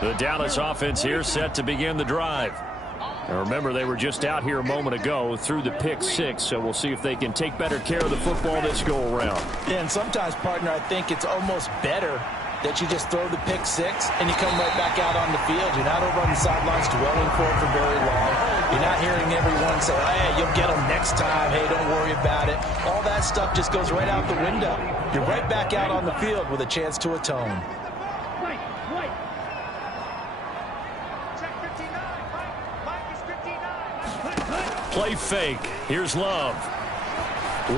The Dallas offense here set to begin the drive. Now remember, they were just out here a moment ago through the pick six, so we'll see if they can take better care of the football this go-around. Yeah, and sometimes, partner, I think it's almost better that you just throw the pick six and you come right back out on the field. You're not over on the sidelines dwelling for it for very long. You're not hearing everyone say, hey, you'll get them next time. Hey, don't worry about it. All that stuff just goes right out the window. You're right back out on the field with a chance to atone. Play fake. Here's Love.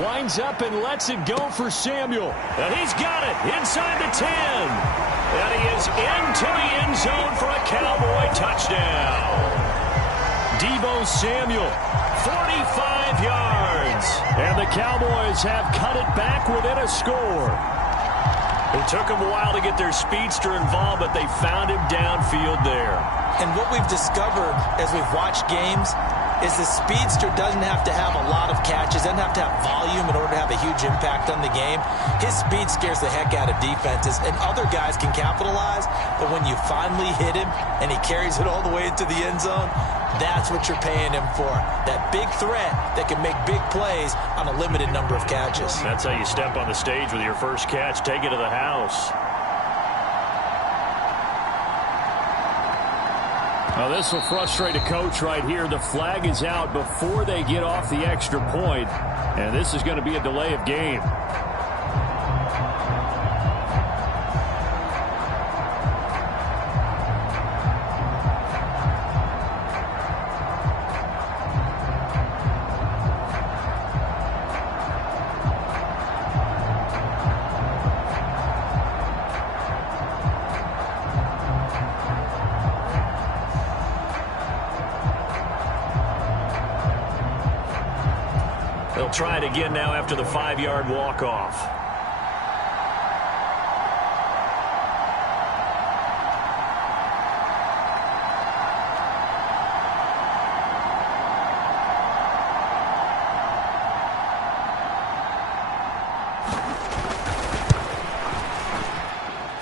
Winds up and lets it go for Samuel. And he's got it inside the 10. And he is into the end zone for a Cowboy touchdown. Deebo Samuel, 45 yards. And the Cowboys have cut it back within a score. It took them a while to get their speedster involved, but they found him downfield there. And what we've discovered as we've watched games is the speedster doesn't have to have a lot of catches, doesn't have to have volume in order to have a huge impact on the game. His speed scares the heck out of defenses, and other guys can capitalize, but when you finally hit him and he carries it all the way into the end zone, that's what you're paying him for. That big threat that can make big plays on a limited number of catches. That's how you step on the stage with your first catch. Take it to the house. Now this will frustrate a coach right here. The flag is out before they get off the extra point, and this is going to be a delay of game. They'll try it again now after the 5-yard walk-off.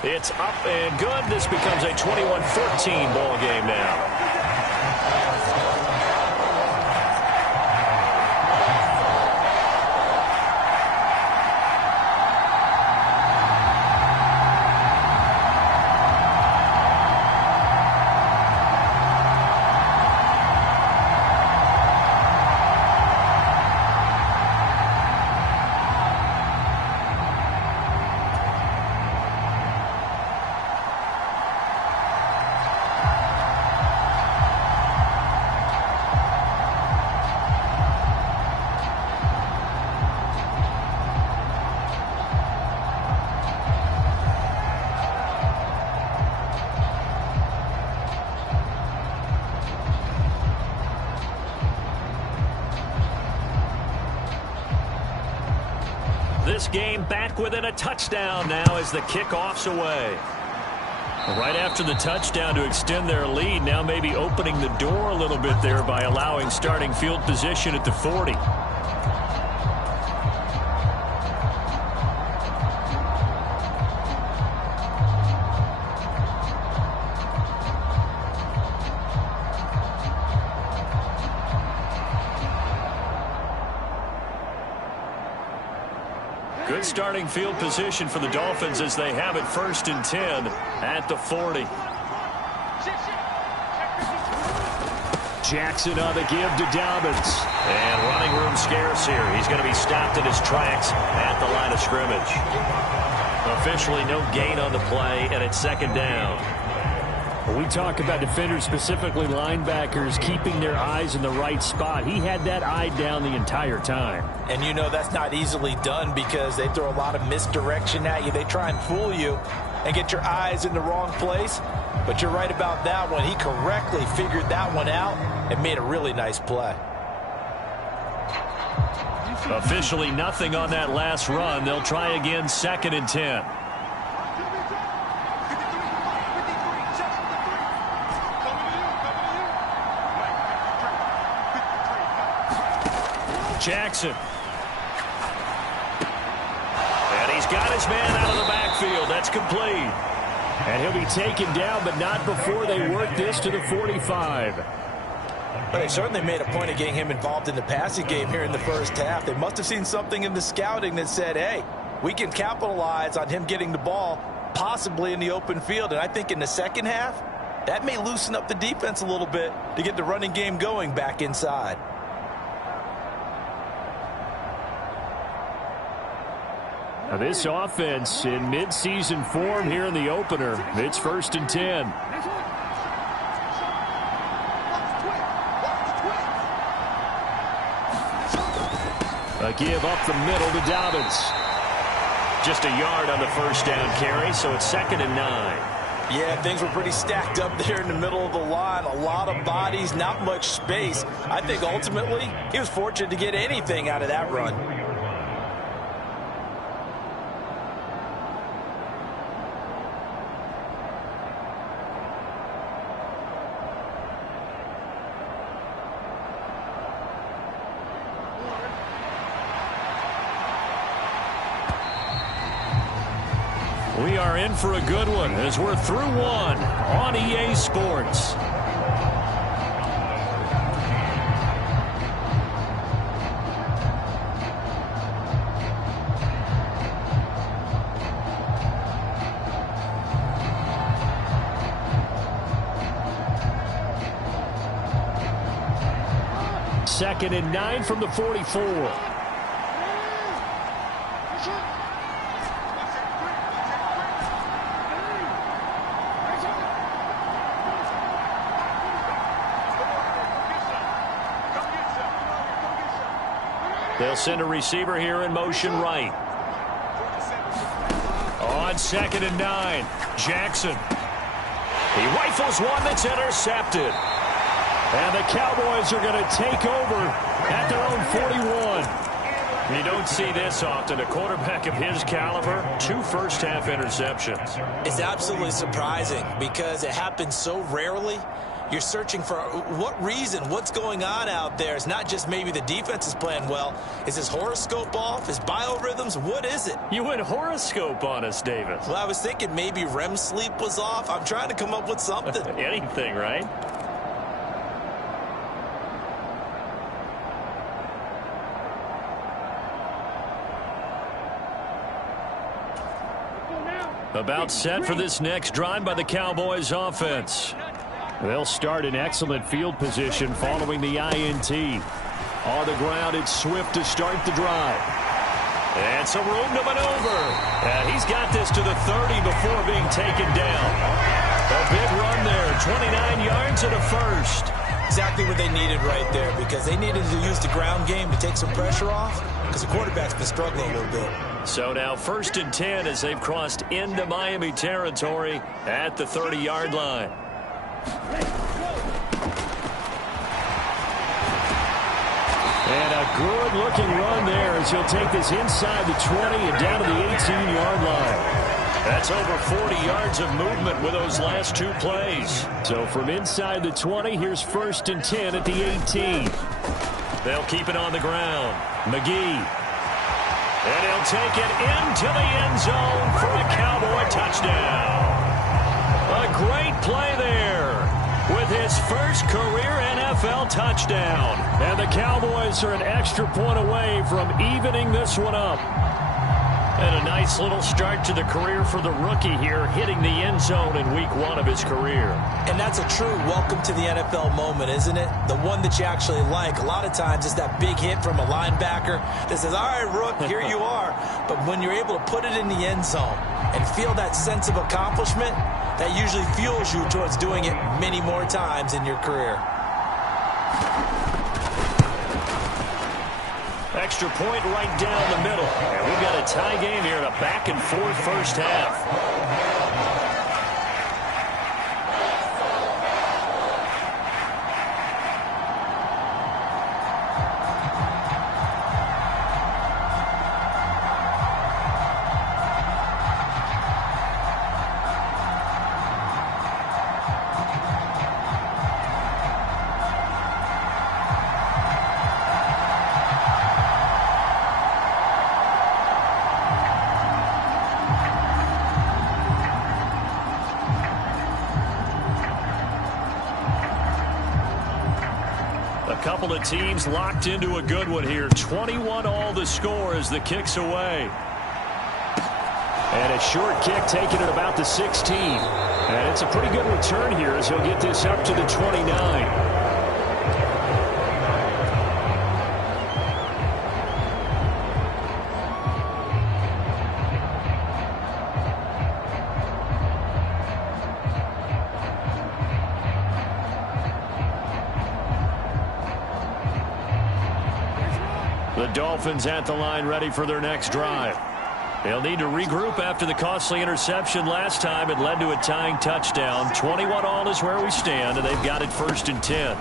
It's up and good. This becomes a 21-14 ball game now. This game back within a touchdown now as the kickoff's away. Right after the touchdown to extend their lead, now maybe opening the door a little bit there by allowing starting field position at the 40. Good starting field position for the Dolphins as they have it 1st and 10 at the 40. Jackson on the give to Dobbins. And running room scarce here. He's going to be stopped in his tracks at the line of scrimmage. Officially no gain on the play, and it's 2nd down. When we talk about defenders, specifically linebackers, keeping their eyes in the right spot, he had that eye down the entire time. And you know that's not easily done because they throw a lot of misdirection at you. They try and fool you and get your eyes in the wrong place. But you're right about that one. He correctly figured that one out and made a really nice play. Officially nothing on that last run. They'll try again 2nd and 10. Jackson. And he's got his man out of the backfield. That's complete. And he'll be taken down, but not before they work this to the 45. But they certainly made a point of getting him involved in the passing game here in the first half. They must have seen something in the scouting that said, hey, we can capitalize on him getting the ball possibly in the open field. And I think in the second half, that may loosen up the defense a little bit to get the running game going back inside. Now this offense in midseason form here in the opener. It's 1st and 10. A give up the middle to Dobbins. Just a yard on the first down carry, so it's 2nd and 9. Yeah, things were pretty stacked up there in the middle of the line. A lot of bodies, not much space. I think ultimately he was fortunate to get anything out of that run. We are in for a good one as we're through one on EA Sports. Second and 9 from the 44. They'll send a receiver here in motion right. On 2nd and 9, Jackson. He rifles one that's intercepted. And the Cowboys are going to take over at their own 41. You don't see this often. A quarterback of his caliber, 2 first-half interceptions. It's absolutely surprising because it happens so rarely. You're searching for what reason, what's going on out there. It's not just maybe the defense is playing well. Is his horoscope off? His biorhythms? What is it? You went horoscope on us, Davis. Well, I was thinking maybe REM sleep was off. I'm trying to come up with something. Anything, right? About set for this next drive by the Cowboys offense. They'll start in excellent field position following the INT. On the ground, it's Swift to start the drive. And some room to maneuver. And he's got this to the 30 before being taken down. A big run there, 29 yards and a first. Exactly what they needed right there because they needed to use the ground game to take some pressure off because the quarterback's been struggling a little bit. So now 1st and 10 as they've crossed into Miami territory at the 30-yard line. And a good-looking run there as he'll take this inside the 20 and down to the 18-yard line. That's over 40 yards of movement with those last 2 plays. So from inside the 20, here's 1st and 10 at the 18. They'll keep it on the ground. McGee. And he'll take it into the end zone for a Cowboy touchdown. A great play there with his first career NFL touchdown. And the Cowboys are an extra point away from evening this one up. And a nice little start to the career for the rookie here, hitting the end zone in week 1 of his career. And that's a true welcome to the NFL moment, isn't it? The one that you actually like. A lot of times it's that big hit from a linebacker that says, all right, Rook, here you are. But when you're able to put it in the end zone and feel that sense of accomplishment, that usually fuels you towards doing it many more times in your career. Extra point right down the middle. And we've got a tie game here in a back-and-forth first half. couple of teams locked into a good one here. 21 all the score as the kick's away. And a short kick taken at about the 16. And it's a pretty good return here as he'll get this up to the 29. The Dolphins at the line ready for their next drive. They'll need to regroup after the costly interception last time. It led to a tying touchdown. 21 all is where we stand, and they've got it 1st and 10.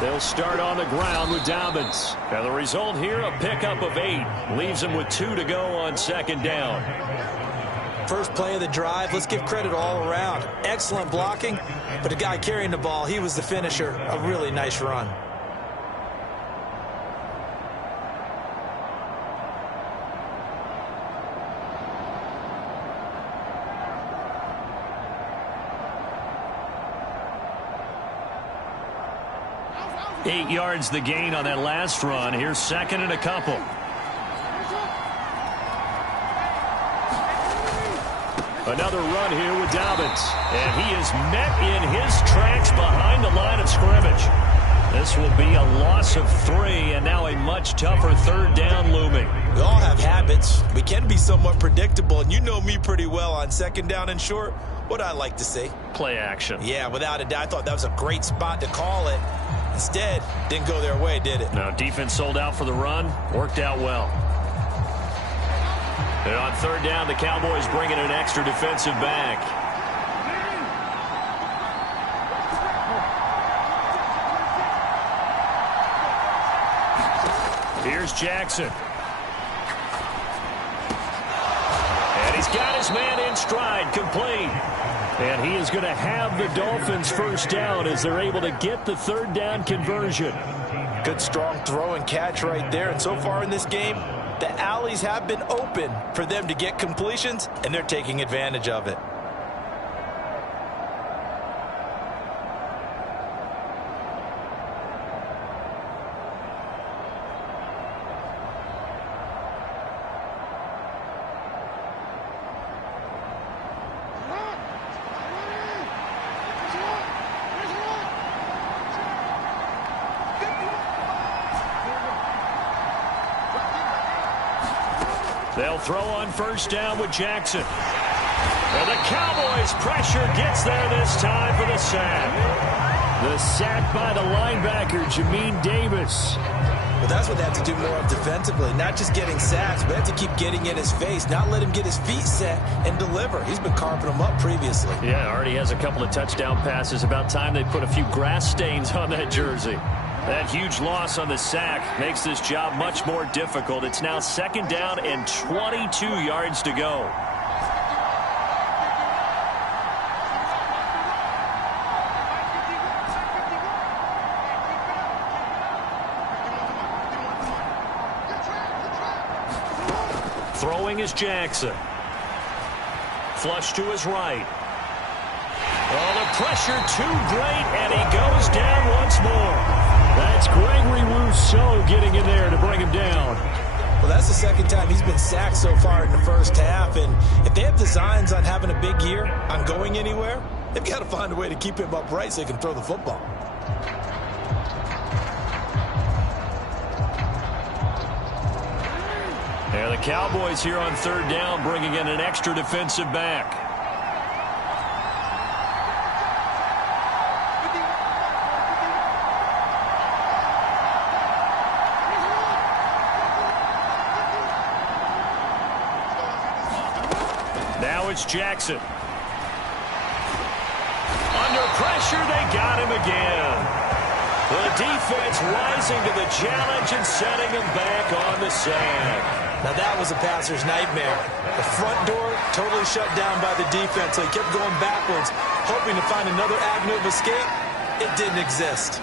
They'll start on the ground with Dobbins. Now the result here, a pickup of 8. Leaves them with 2 to go on 2nd down. First play of the drive, let's give credit all around. Excellent blocking, but the guy carrying the ball, he was the finisher. A really nice run. Eight yards the gain on that last run. Here's 2nd and a couple. Another run here with Dobbins. And he is met in his tracks behind the line of scrimmage. This will be a loss of 3, and now a much tougher 3rd down looming. We all have habits. We can be somewhat predictable, and you know me pretty well on 2nd down and short. What I like to see? Play action. Yeah, without a doubt. I thought that was a great spot to call it. Instead, didn't go their way, did it? No, defense sold out for the run. Worked out well. And on 3rd down, the Cowboys bring in an extra defensive back. Here's Jackson. And he's got his man in stride, complete. And he is going to have the Dolphins 1st down as they're able to get the 3rd down conversion. Good strong throw and catch right there. And so far in this game, the alleys have been open for them to get completions, and they're taking advantage of it. They'll throw on 1st down with Jackson. And the Cowboys' pressure gets there this time for the sack. The sack by the linebacker, Jamin Davis. Well, that's what they have to do more of defensively. Not just getting sacks, but have to keep getting in his face. Not let him get his feet set and deliver. He's been carving them up previously. Yeah, already has a couple of touchdown passes. About time they put a few grass stains on that jersey. That huge loss on the sack makes this job much more difficult. It's now 2nd down and 22 yards to go. Throwing is Jackson. Flush to his right. Oh, the pressure too great, and he goes down once more. That's Gregory Rousseau getting in there to bring him down. Well, that's the 2nd time he's been sacked so far in the 1st half. And if they have designs on having a big year, on going anywhere, they've got to find a way to keep him upright so he can throw the football. Yeah, the Cowboys here on 3rd down bringing in an extra defensive back. Now it's Jackson. Under pressure, they got him again. The defense rising to the challenge and setting him back on the sack. Now that was a passer's nightmare. The front door totally shut down by the defense, so he kept going backwards, hoping to find another avenue of escape. It didn't exist.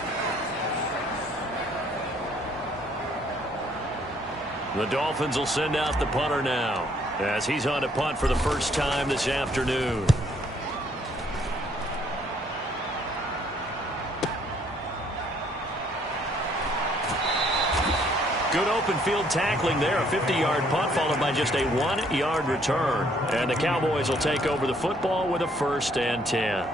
The Dolphins will send out the punter now, as he's on to punt for the first time this afternoon. Good open field tackling there. A 50-yard punt followed by just a 1-yard return. And the Cowboys will take over the football with a 1st and 10.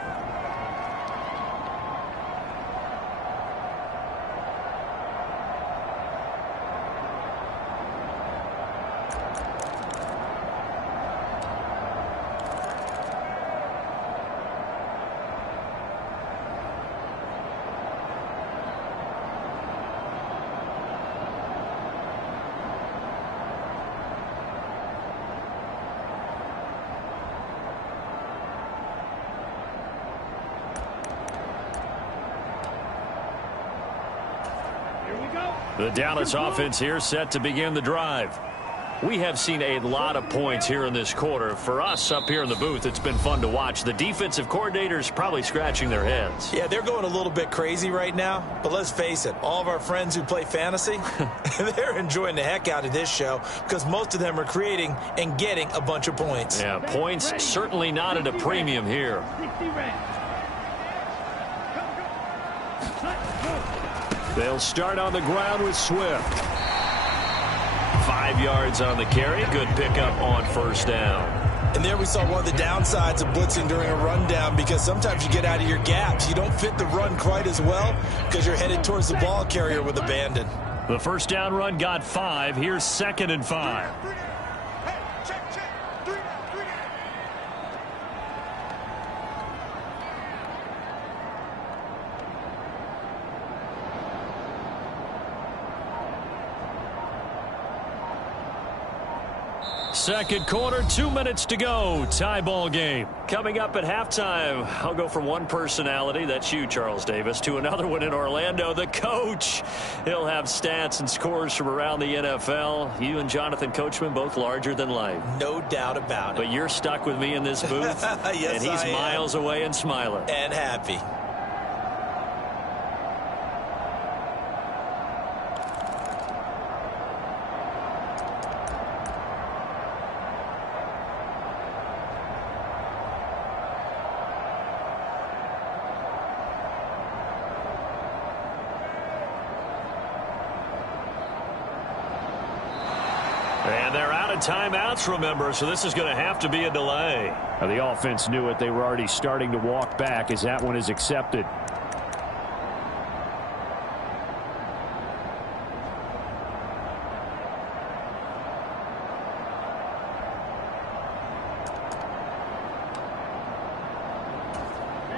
The Dallas offense here set to begin the drive. We have seen a lot of points here in this quarter. For us up here in the booth, it's been fun to watch. The defensive coordinators probably scratching their heads. Yeah, they're going a little bit crazy right now. But let's face it, all of our friends who play fantasy, they're enjoying the heck out of this show because most of them are creating and getting a bunch of points. Yeah, points certainly not at a premium here. They'll start on the ground with Swift. 5 yards on the carry. Good pickup on 1st down. And there we saw one of the downsides of blitzing during a rundown because sometimes you get out of your gaps. You don't fit the run quite as well because you're headed towards the ball carrier with abandon. The 1st down run got 5. Here's 2nd and 5. Second quarter, 2 minutes to go. Tie ball game. Coming up at halftime, I'll go from one personality, that's you, Charles Davis, to another one in Orlando, the coach. He'll have stats and scores from around the NFL. You and Jonathan Coachman, both larger than life. No doubt about it. But you're stuck with me in this booth, yes, and he's miles away and smiling. And happy. And they're out of timeouts, remember, so this is going to have to be a delay. The offense knew it. They were already starting to walk back as that one is accepted.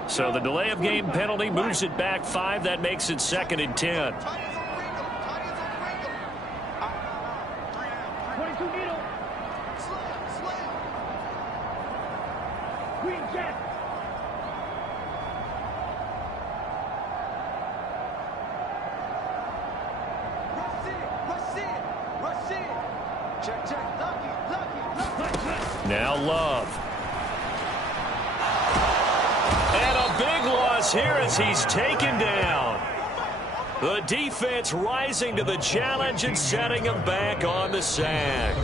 So the delay of game penalty moves it back 5. That makes it 2nd and 10. Now Love. And a big loss here as he's taken down. The defense rising to the challenge and setting him back on the sack.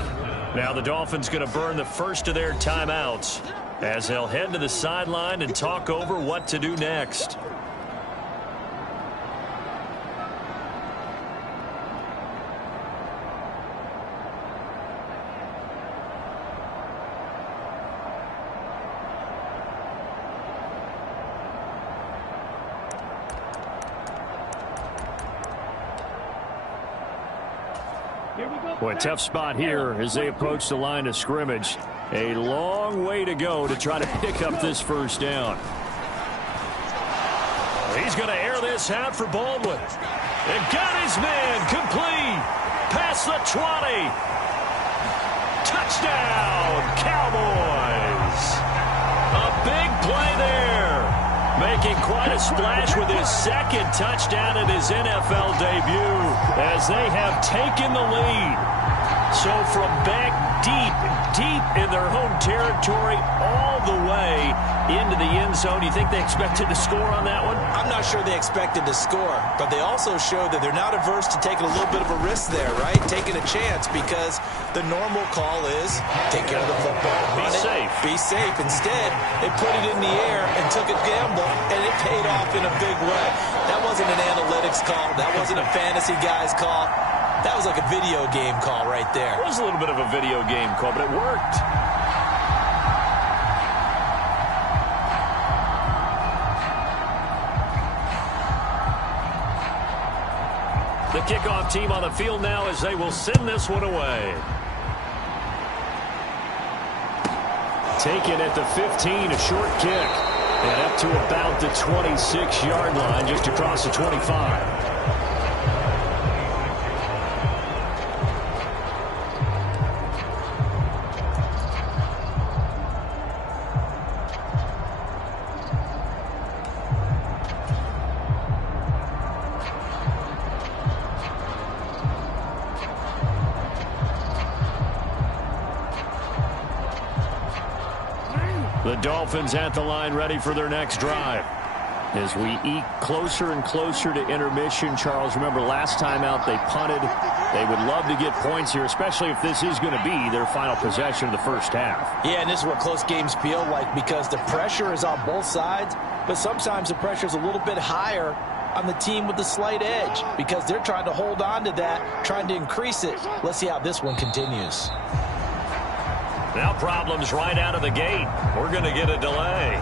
Now the Dolphins going to burn the first of their timeouts as they'll head to the sideline and talk over what to do next. Boy, tough spot here as they approach the line of scrimmage. A long way to go to try to pick up this 1st down. He's going to air this out for Baldwin. And got his man complete. Past the 20. Touchdown, Cowboys. A big play there. Making quite a splash with his 2nd touchdown in his NFL debut as they have taken the lead. So from back deep in their home territory all the way into the end zone. You think they expected to score on that one? I'm not sure they expected to score, but they also showed that they're not averse to taking a little bit of a risk there, right? Taking a chance because the normal call is take care of the football, run it, safe. Be safe. Instead, they put it in the air and took a gamble, and it paid off in a big way. That wasn't an analytics call. That wasn't a fantasy guy's call. That was like a video game call right there. It was a little bit of a video game call, but it worked. The kickoff team on the field now as they will send this one away. Taken at the 15, a short kick. And up to about the 26-yard line, just across the 25. The Dolphins at the line ready for their next drive. As we eke closer and closer to intermission, Charles, remember last time out they punted. They would love to get points here, especially if this is going to be their final possession of the first half. Yeah, and this is what close games feel like because the pressure is on both sides, but sometimes the pressure is a little bit higher on the team with the slight edge because they're trying to hold on to that, trying to increase it. Let's see how this one continues. Now problems right out of the gate. We're going to get a delay.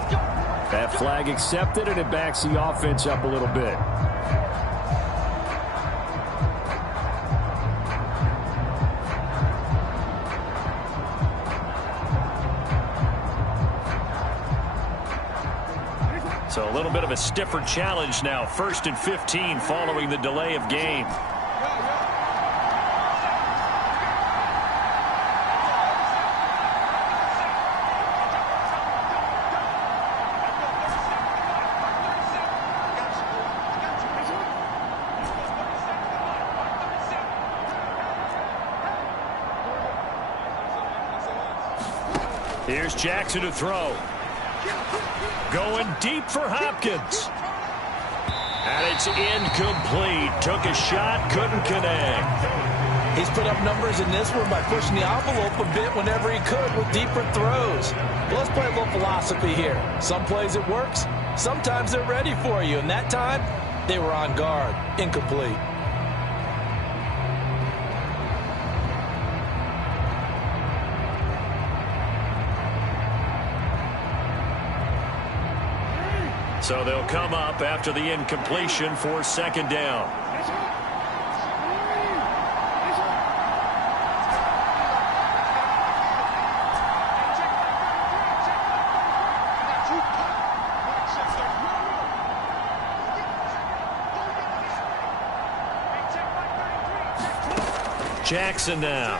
That flag accepted, and it backs the offense up a little bit. So a little bit of a stiffer challenge now. 1st and 15 following the delay of game. Here's Jackson to throw. Going deep for Hopkins. And it's incomplete. Took a shot, couldn't connect. He's put up numbers in this one by pushing the envelope a bit whenever he could with deeper throws. But let's play a little philosophy here. Some plays it works. Sometimes they're ready for you. And that time, they were on guard. Incomplete. So they'll come up after the incompletion for 2nd down. Jackson now.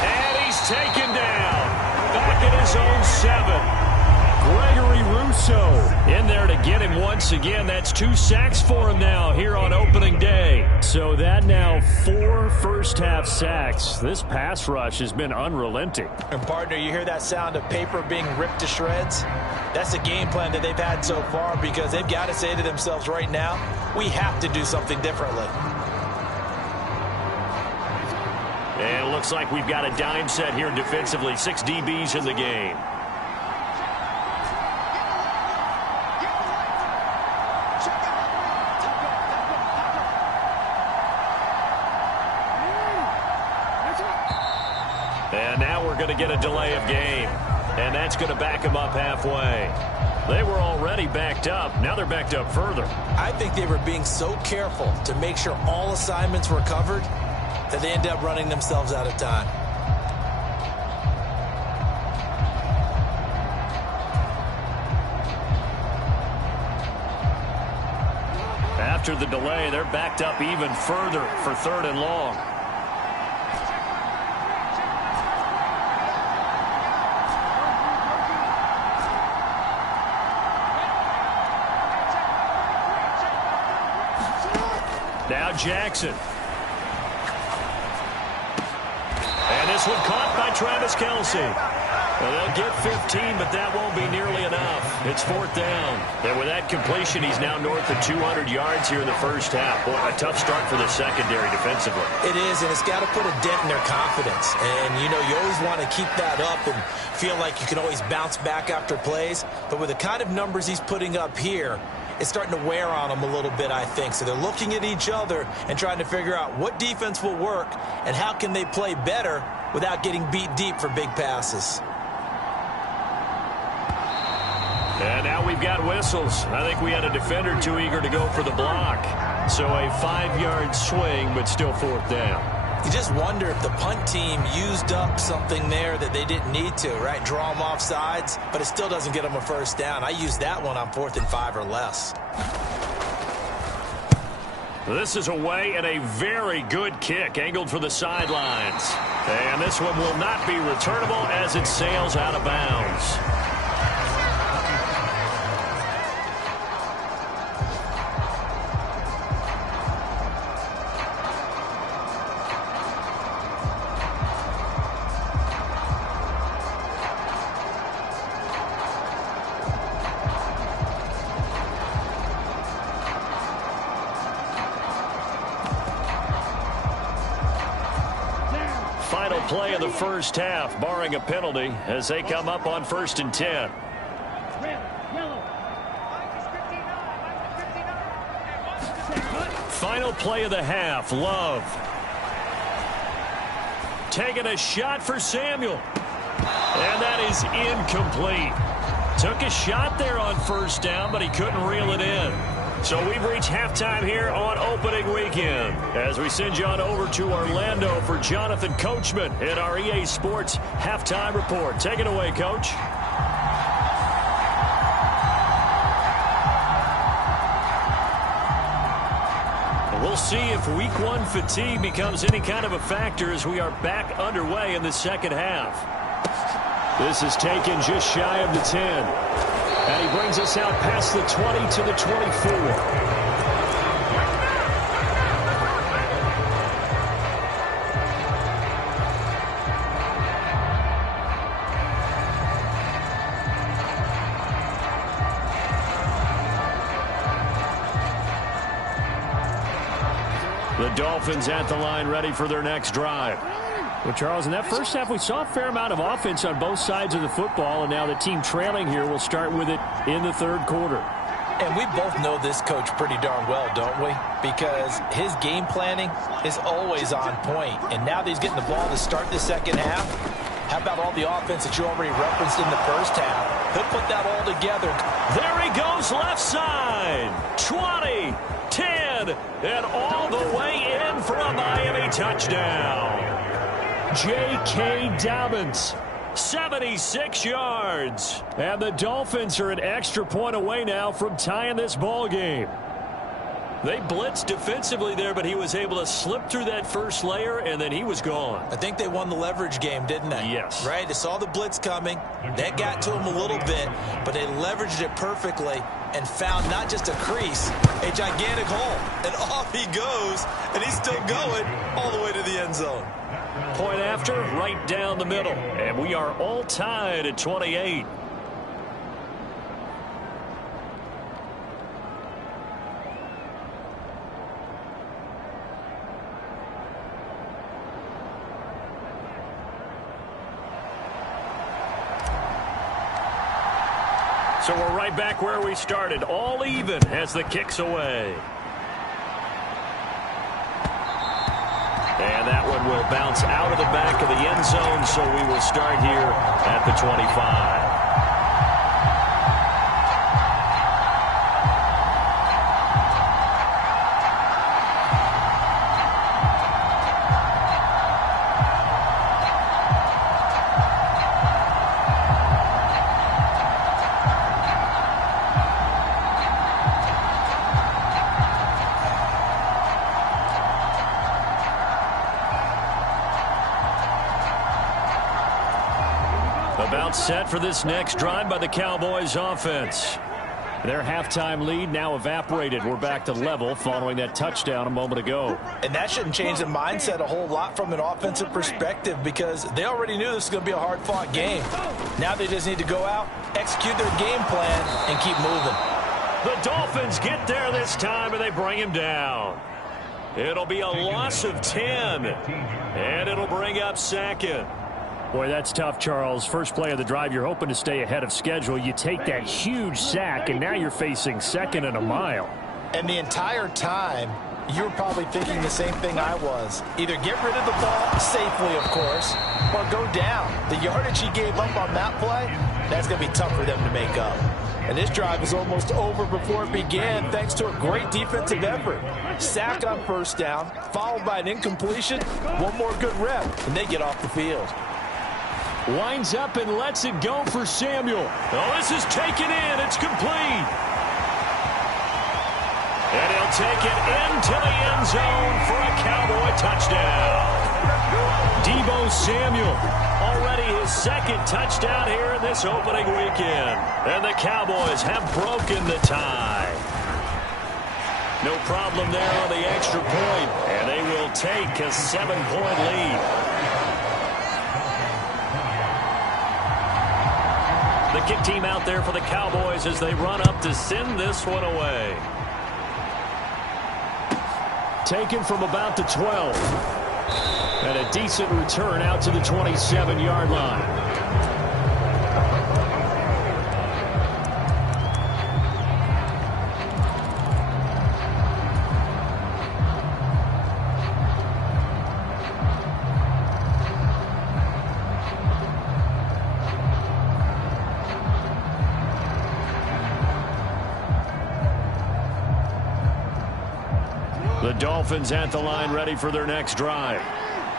And he's taken down. Back at his own 7. Gregory Rousseau in there to get him once again. That's 2 sacks for him now here on opening day. So that now 4 first-half sacks. This pass rush has been unrelenting. And, partner, you hear that sound of paper being ripped to shreds? That's the game plan that they've had so far because they've got to say to themselves right now, we have to do something differently. And it looks like we've got a dime set here defensively. 6 DBs in the game. And now we're going to get a delay of game. And that's going to back them up halfway. They were already backed up. Now they're backed up further. I think they were being so careful to make sure all assignments were covered that they end up running themselves out of time. After the delay, they're backed up even further for 3rd and long. Now Jackson. And this one caught by Travis Kelce. Well, they'll get 15, but that won't be nearly enough. It's 4th down. And with that completion, he's now north of 200 yards here in the first half. Boy, a tough start for the secondary defensively. It is, and it's got to put a dent in their confidence. And, you know, you always want to keep that up and feel like you can always bounce back after plays. But with the kind of numbers he's putting up here, is starting to wear on them a little bit, I think. So they're looking at each other and trying to figure out what defense will work and how can they play better without getting beat deep for big passes. And now we've got whistles. I think we had a defender too eager to go for the block. So a 5-yard swing, but still 4th down. You just wonder if the punt team used up something there that they didn't need to, right? Draw them off sides, but it still doesn't get them a 1st down. I used that one on 4th and 5 or less. This is away and a very good kick angled for the sidelines. And this one will not be returnable as it sails out of bounds. Final play of the first half, barring a penalty, as they come up on 1st and 10. Final play of the half, Love. Taking a shot for Samuel. And that is incomplete. Took a shot there on 1st down, but he couldn't reel it in. So we've reached halftime here on opening weekend as we send you on over to Orlando for Jonathan Coachman in our EA Sports Halftime Report. Take it away, Coach. We'll see if Week 1 fatigue becomes any kind of a factor as we are back underway in the second half. This is taken just shy of the 10. And he brings us out past the 20 to the 24. The Dolphins at the line ready for their next drive. Well, Charles, in that first half, we saw a fair amount of offense on both sides of the football, and now the team trailing here will start with it in the 3rd quarter. And we both know this coach pretty darn well, don't we? Because his game planning is always on point. And now that he's getting the ball to start the second half, how about all the offense that you already referenced in the first half? He'll put that all together. There he goes left side. 20, 10, and all the way in for a Miami touchdown. J.K. Dobbins, 76 yards. And the Dolphins are an extra point away now from tying this ball game. They blitzed defensively there, but he was able to slip through that first layer, and then he was gone. I think they won the leverage game, didn't they? Yes. Right? They saw the blitz coming. That got to him a little bit, but they leveraged it perfectly and found not just a crease, a gigantic hole. And off he goes, and he's still going all the way to the end zone. Point after, right down the middle. And we are all tied at 28. So we're right back where we started, all even as the kick's away. And that one will bounce out of the back of the end zone, so we will start here at the 25. About set for this next drive by the Cowboys offense. Their halftime lead now evaporated. We're back to level following that touchdown a moment ago. And that shouldn't change the mindset a whole lot from an offensive perspective because they already knew this was going to be a hard-fought game. Now they just need to go out, execute their game plan, and keep moving. The Dolphins get there this time, and they bring him down. It'll be a loss of 10, and it'll bring up second. Boy, that's tough, Charles. First play of the drive, you're hoping to stay ahead of schedule. You take that huge sack, and now you're facing second and a mile. And the entire time, you were probably thinking the same thing I was. Either get rid of the ball safely, of course, or go down. The yardage he gave up on that play, that's going to be tough for them to make up. And this drive is almost over before it began thanks to a great defensive effort. Sack on first down, followed by an incompletion, one more good rep, and they get off the field. Winds up and lets it go for Samuel. Oh, this is taken in. It's complete. And he'll take it into the end zone for a Cowboy touchdown. Deebo Samuel, already his second touchdown here in this opening weekend. And the Cowboys have broken the tie. No problem there on the extra point. And they will take a 7-point lead. The kick team out there for the Cowboys as they run up to send this one away. Taken from about the 12. And a decent return out to the 27-yard line. The Dolphins at the line ready for their next drive.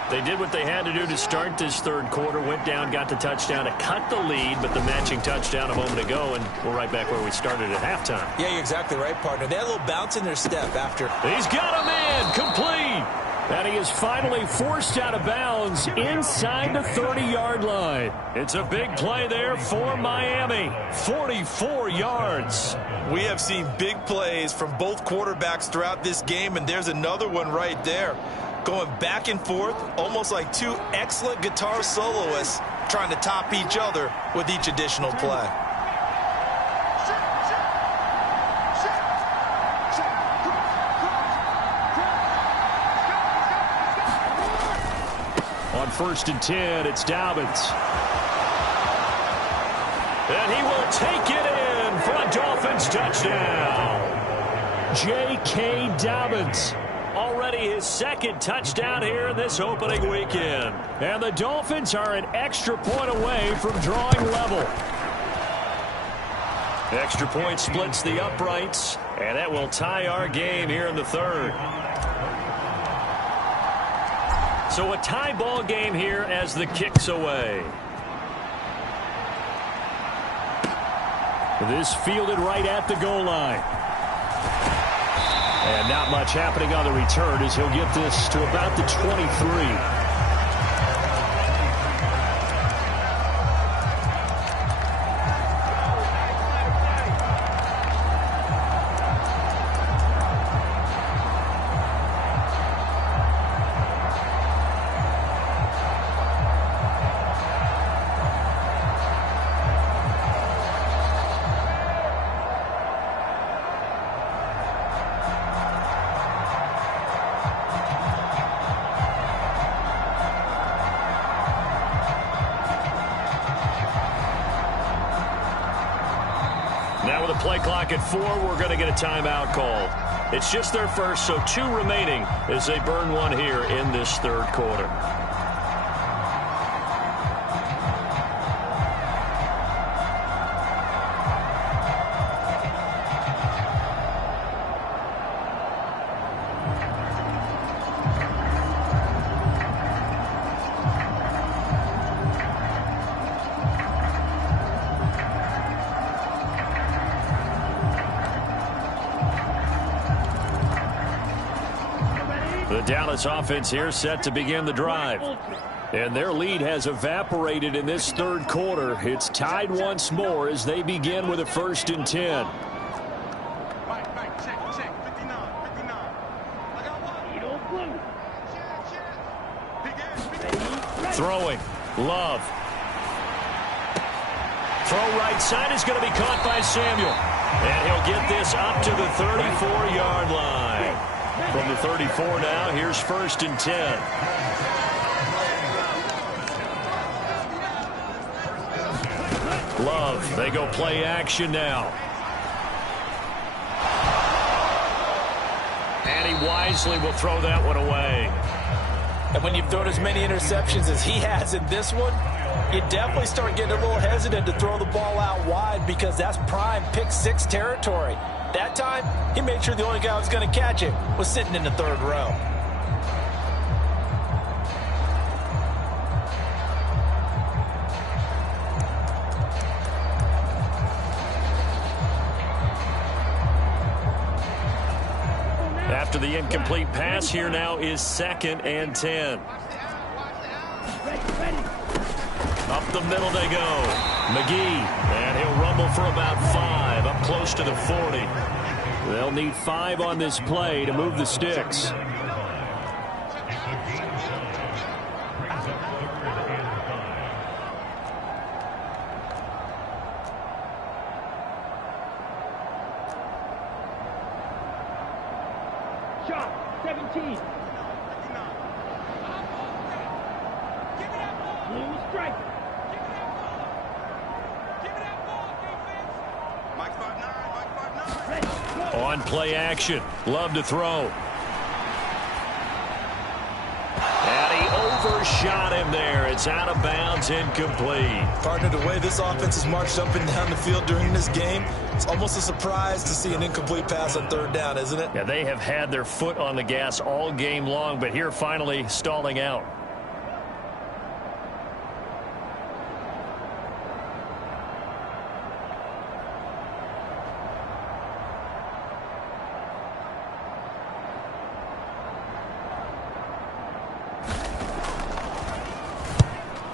They did what they had to do to start this third quarter, went down, got the touchdown to cut the lead, but the matching touchdown a moment ago, and we're right back where we started at halftime. Yeah, you're exactly right, partner. They had a little bounce in their step after. He's got a man, complete. And he is finally forced out of bounds inside the 30-yard line. It's a big play there for Miami. 44 yards. We have seen big plays from both quarterbacks throughout this game, and there's another one right there. Going back and forth, almost like two excellent guitar soloists trying to top each other with each additional play. On 1st and 10, it's Dobbins. And he will take it in for a Dolphins touchdown. J.K. Dobbins. Already his second touchdown here in this opening weekend. And the Dolphins are an extra point away from drawing level. Extra point splits the uprights, and that will tie our game here in the third. So a tie ball game here as the kick's away. This fielded right at the goal line. And not much happening on the return as he'll get this to about the 23. Now with a play clock at 4, we're going to get a timeout called. It's just their first, so 2 remaining as they burn one here in this third quarter. The Dallas offense here set to begin the drive. And their lead has evaporated in this third quarter. It's tied once more as they begin with a 1st and 10. Throwing. Love. Throw right side is going to be caught by Samuel. And he'll get this up to the 34-yard line. From the 34 now, here's 1st and 10. Love, they go play action now. And he wisely will throw that one away. And when you've thrown as many interceptions as he has in this one, you definitely start getting a little hesitant to throw the ball out wide because that's prime pick six territory. That time, he made sure the only guy who was going to catch it was sitting in the third row. After the incomplete pass, here now is 2nd and 10. Up the middle they go. McGee, and he'll rumble for about 5, up close to the 40. They'll need 5 on this play to move the sticks. Shot, 17. Blue strike. On play action. Love to throw. And he overshot him there. It's out of bounds, incomplete. Partner, the way this offense has marched up and down the field during this game, it's almost a surprise to see an incomplete pass on 3rd down, isn't it? Yeah, they have had their foot on the gas all game long, but here finally stalling out.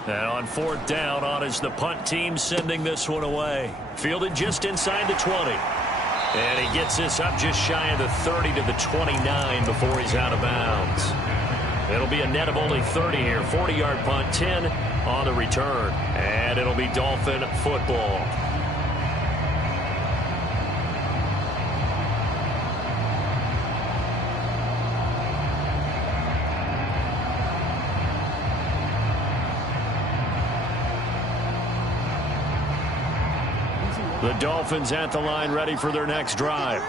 And on 4th down, on is the punt team sending this one away. Fielded just inside the 20. And he gets this up just shy of the 30 to the 29 before he's out of bounds. It'll be a net of only 30 here. 40-yard punt, 10 on the return. And it'll be Dolphin football. The Dolphins at the line, ready for their next drive.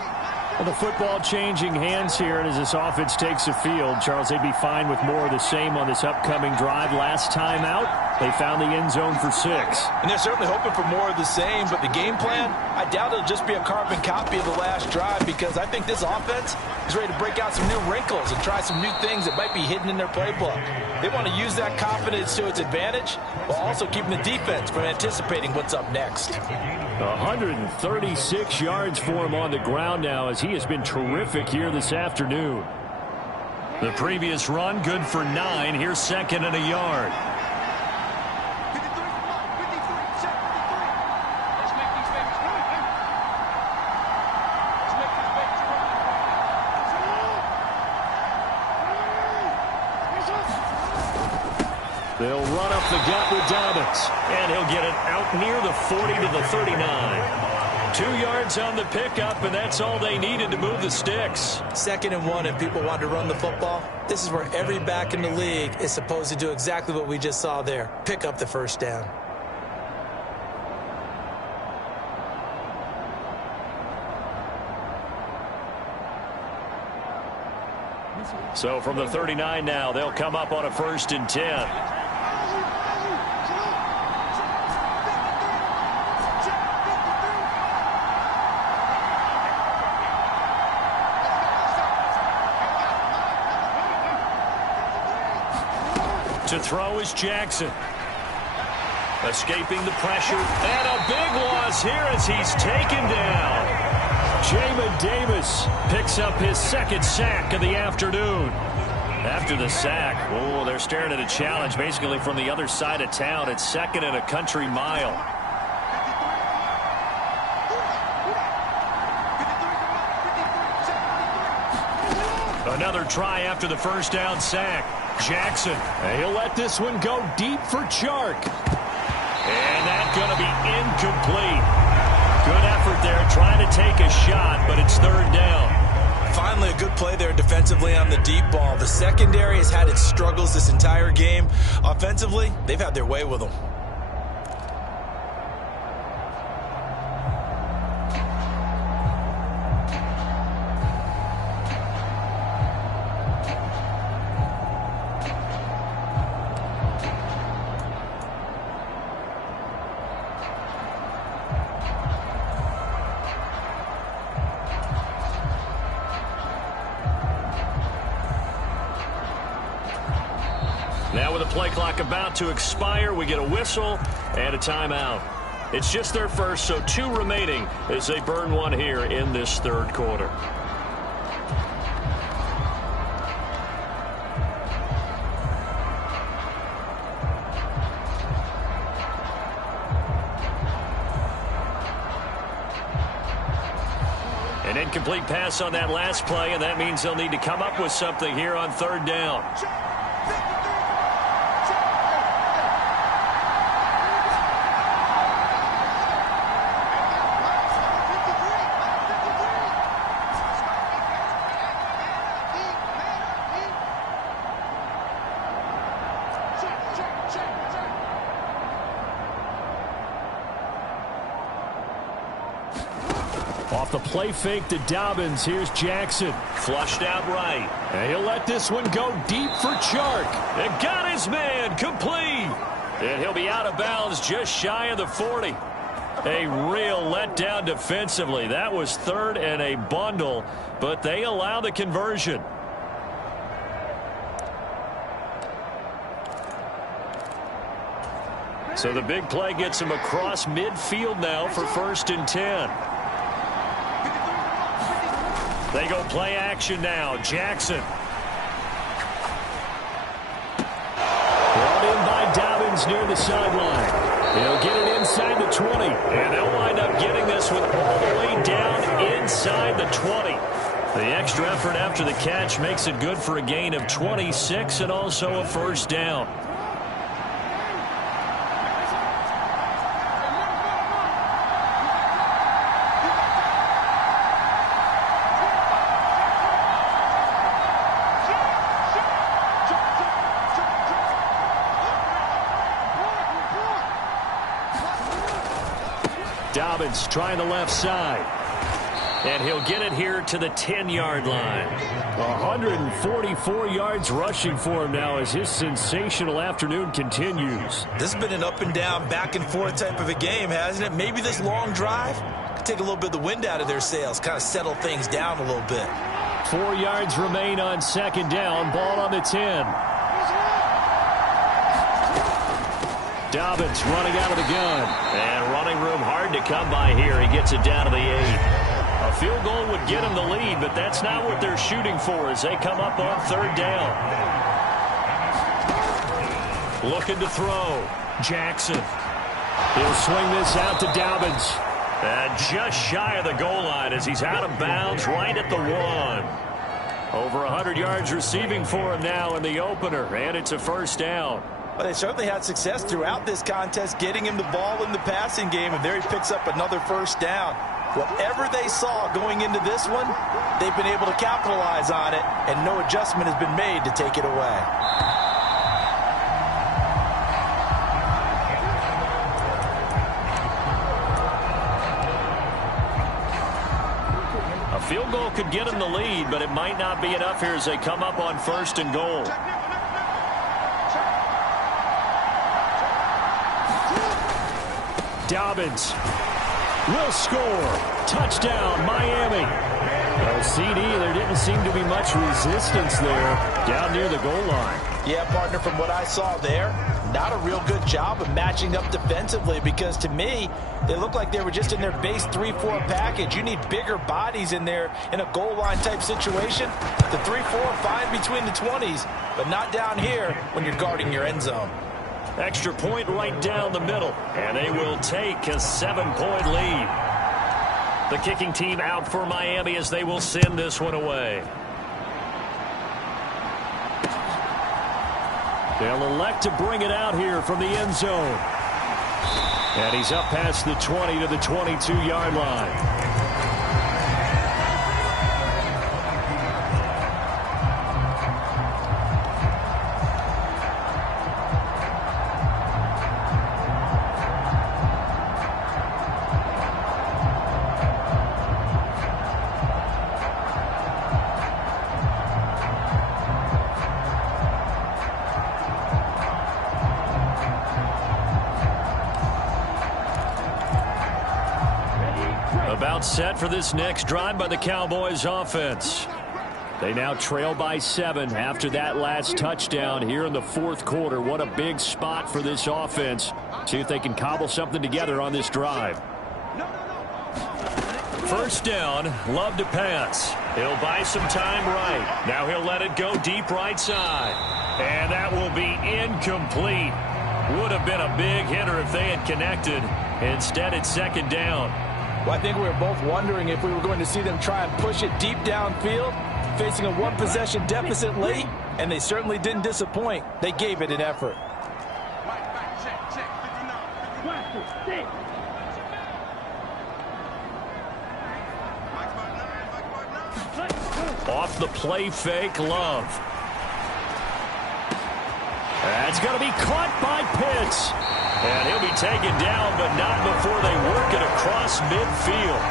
Well, the football changing hands here, and as this offense takes the field, Charles, they'd be fine with more of the same on this upcoming drive. Last time out, they found the end zone for 6. And they're certainly hoping for more of the same, but the game plan, I doubt it'll just be a carbon copy of the last drive because I think this offense is ready to break out some new wrinkles and try some new things that might be hidden in their playbook. They want to use that confidence to its advantage while also keeping the defense from anticipating what's up next. 136 yards for him on the ground now as he has been terrific here this afternoon. The previous run, good for 9. Here's 2nd and a yard. They'll run up the gut with Dobbins, and he'll get it out near the 40 to the 39. 2 yards on the pickup, and that's all they needed to move the sticks. 2nd and 1, and people want to run the football. This is where every back in the league is supposed to do exactly what we just saw there. Pick up the 1st down. So from the 39 now, they'll come up on a 1st and 10. To throw is Jackson. Escaping the pressure. And a big loss here as he's taken down. Jamin Davis picks up his 2nd sack of the afternoon. After the sack, oh, they're staring at a challenge basically from the other side of town. It's 2nd and a country mile. Another try after the 1st down sack. Jackson, and he'll let this one go deep for Chark. And that's going to be incomplete. Good effort there, trying to take a shot, but it's 3rd down. Finally, a good play there defensively on the deep ball. The secondary has had its struggles this entire game. Offensively, they've had their way with them. play clock about to expire. We get a whistle and a timeout. It's just their first, so 2 remaining as they burn one here in this third quarter. An incomplete pass on that last play, and that means they'll need to come up with something here on third down. Off the play fake to Dobbins. Here's Jackson. Flushed out right. And he'll let this one go deep for Chark. And got his man complete. And he'll be out of bounds just shy of the 40. A real letdown defensively. That was third and a bundle, but they allow the conversion. So the big play gets him across midfield now for 1st and 10. They go play action now. Jackson. Brought in by Dobbins near the sideline. He'll get it inside the 20. And they'll wind up getting this one all the way down inside the 20. The extra effort after the catch makes it good for a gain of 26 and also a first down. Dobbins trying the left side. And he'll get it here to the 10-yard line. 144 yards rushing for him now as his sensational afternoon continues. This has been an up and down, back and forth type of a game, hasn't it? Maybe this long drive could take a little bit of the wind out of their sails, kind of settle things down a little bit. 4 yards remain on 2nd down. Ball on the 10. Dobbins running out of the gun. And running room hard to come by here. He gets it down to the 8. A field goal would get him the lead, but that's not what they're shooting for as they come up on 3rd down. Looking to throw. Jackson. He'll swing this out to Dobbins. And just shy of the goal line as he's out of bounds right at the 1. Over 100 yards receiving for him now in the opener, and it's a first down. Well, they certainly had success throughout this contest getting him the ball in the passing game, and there he picks up another first down. Whatever they saw going into this one, they've been able to capitalize on it, and no adjustment has been made to take it away. A field goal could get him the lead, but it might not be enough here as they come up on 1st and goal. Dobbins will score. Touchdown, Miami. Well, CD, there didn't seem to be much resistance there down near the goal line. Yeah, partner, from what I saw there, not a real good job of matching up defensively because to me, they look like they were just in their base 3-4 package. You need bigger bodies in there in a goal line type situation. The 3-4 fine between the 20s, but not down here when you're guarding your end zone. Extra point right down the middle, and they will take a 7-point lead. The kicking team out for Miami as they will send this one away. They'll elect to bring it out here from the end zone. And he's up past the 20 to the 22-yard line. About set for this next drive by the Cowboys offense. They now trail by 7 after that last touchdown here in the fourth quarter. What a big spot for this offense. See if they can cobble something together on this drive. First down, Love to pass. He'll buy some time right. Now he'll let it go deep right side. And that will be incomplete. Would have been a big hitter if they had connected. Instead, it's second down. Well, I think we were both wondering if we were going to see them try and push it deep downfield, facing a one-possession deficit late, and they certainly didn't disappoint. They gave it an effort. Off the play fake, Love. That's going to be caught by Pitts. And he'll be taken down, but not before they work it across midfield.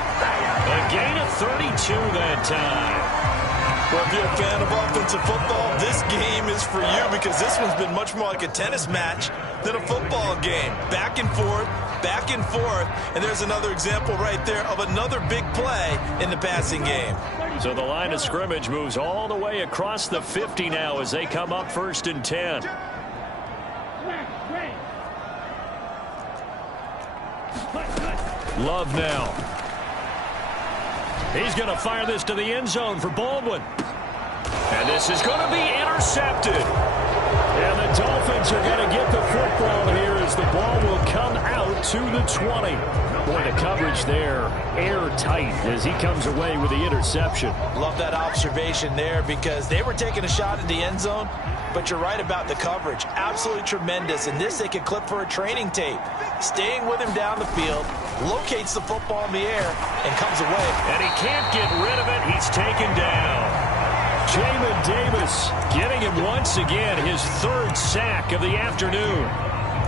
A gain of 32 that time. Well, if you're a fan of offensive football, this game is for you because this one's been much more like a tennis match than a football game. Back and forth, and there's another example right there of another big play in the passing game. So the line of scrimmage moves all the way across the 50 now as they come up 1st and 10. Love now. He's going to fire this to the end zone for Baldwin. And this is going to be intercepted. And the Dolphins are going to get the football here as the ball will come out to the 20. Boy, the coverage there, airtight as he comes away with the interception. Love that observation there because they were taking a shot at the end zone, but you're right about the coverage. Absolutely tremendous. And this they could clip for a training tape. Staying with him down the field, locates the football in the air, and comes away. And he can't get rid of it. He's taken down. Jamin Davis getting him once again his 3rd sack of the afternoon.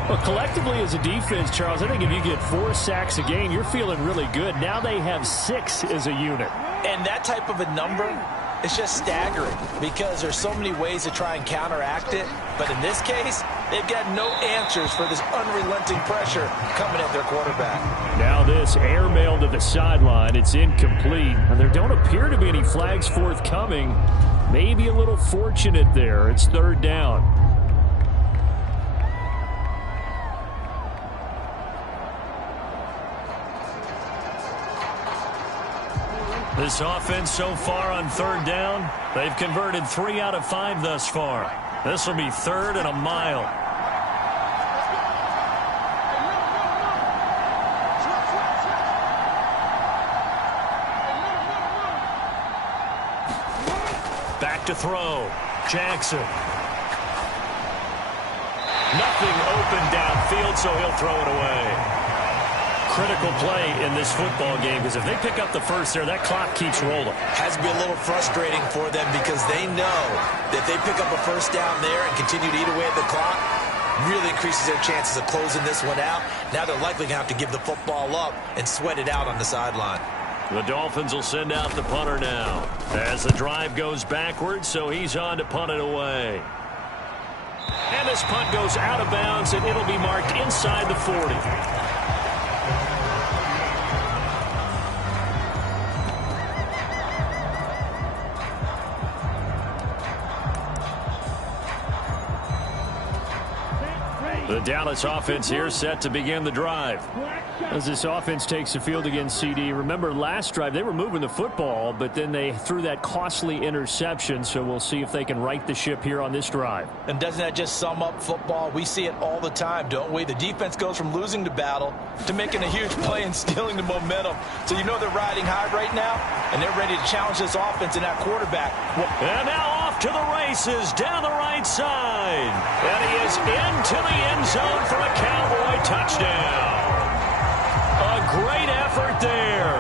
Well, collectively as a defense, Charles, I think if you get 4 sacks a game, you're feeling really good. Now they have 6 as a unit. And that type of a number, it's just staggering because there's so many ways to try and counteract it. But in this case, they've got no answers for this unrelenting pressure coming at their quarterback. Now this airmail to the sideline. It's incomplete. And there don't appear to be any flags forthcoming. Maybe a little fortunate there. It's 3rd down. This offense so far on 3rd down, they've converted 3 out of 5 thus far. This will be 3rd and a mile. Back to throw. Jackson. Nothing open downfield, so he'll throw it away. Critical play in this football game because if they pick up the first there, that clock keeps rolling. Has to be a little frustrating for them because they know that they pick up a first down there and continue to eat away at the clock, really increases their chances of closing this one out. Now they're likely going to have to give the football up and sweat it out on the sideline. The Dolphins will send out the punter now as the drive goes backwards, so he's on to punt it away. And this punt goes out of bounds, and it'll be marked inside the 40. The Dallas offense here set to begin the drive. As this offense takes the field against CD, remember last drive they were moving the football, but then they threw that costly interception, so we'll see if they can right the ship here on this drive. And doesn't that just sum up football? We see it all the time, don't we? The defense goes from losing the battle to making a huge play and stealing the momentum. So you know they're riding high right now, and they're ready to challenge this offense and that quarterback. And now off to the races down the right side. And he is into the end zone for a Cowboy touchdown. A great effort there.